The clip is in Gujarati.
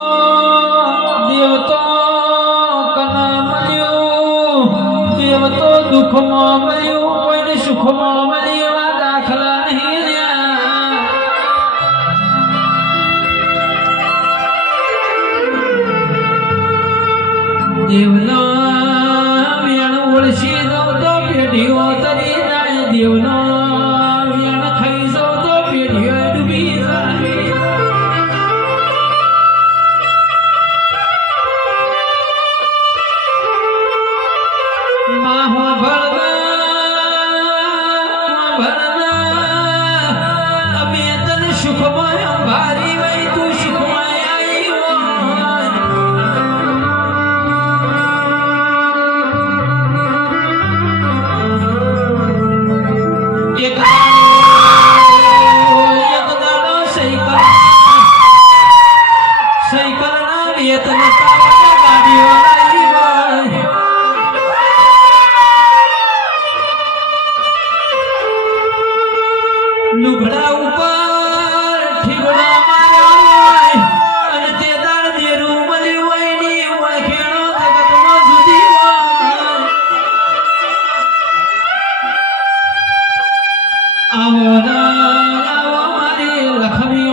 દેવ તો કના મળ્યું, દેવ તો દુઃખમાં મળ્યું, કોઈને સુખમાં મળી એવા દાખલા નહીં રહ્યા. દેવનો વેણ ઓળશી દઉં તો પેઢીઓ તરી જાય, દેવનો વેણ ખાઈ દઉં તો પેઢીઓ ડૂબી જાય. લુગડા ઉપર ઠીગડા માર્યો હોય અને તે દાળ દેરું મળ્યું હોય ની ઓળખેણો જગતમાં જુદી હોય. આવો ના આવો મારી લખમી